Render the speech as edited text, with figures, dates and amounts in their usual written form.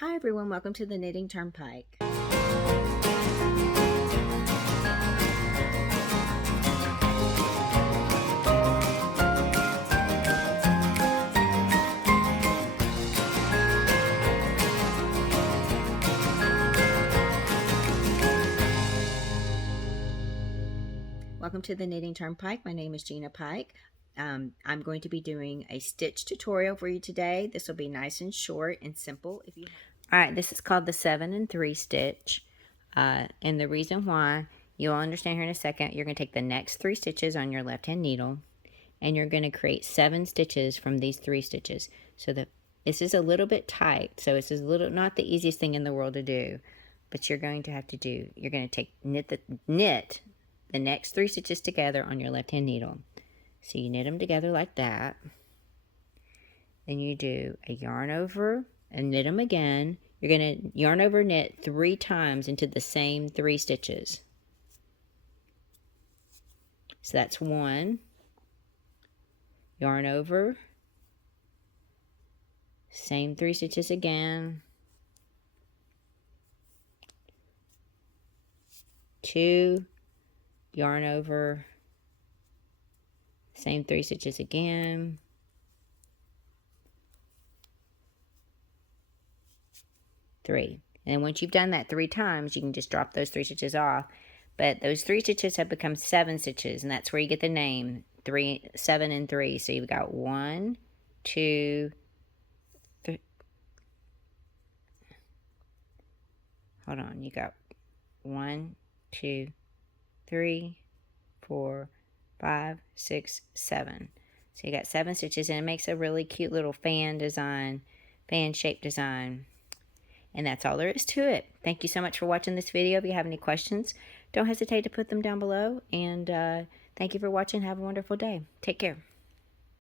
Hi everyone, welcome to the Knitting Turnpike. Welcome to the Knitting Turnpike. My name is Gina Pike. I'm going to be doing a stitch tutorial for you today. This will be nice and short and simple. Alright, this is called the 7 and 3 stitch. And the reason why, you'll understand here in a second, you're going to take the next 3 stitches on your left hand needle and you're going to create 7 stitches from these 3 stitches. So this is a little bit tight, so this is not the easiest thing in the world to do, but you're going to knit the next 3 stitches together on your left hand needle. So you knit them together like that. Then you do a yarn over and knit them again. You're going to yarn over knit 3 times into the same 3 stitches. So that's 1, yarn over, same 3 stitches again, 2, yarn over, same 3 stitches again, 3. And once you've done that 3 times, you can just drop those 3 stitches off. But those 3 stitches have become 7 stitches, and that's where you get the name 7 and 3. So you've got 1, 2, 3. Hold on, you got 1, 2, 3, 4, 5, 6, 7. So you got 7 stitches, and it makes a really cute little fan shape design. And that's all there is to it. Thank you so much for watching this video. If you have any questions, don't hesitate to put them down below. And thank you for watching. Have a wonderful day. Take care.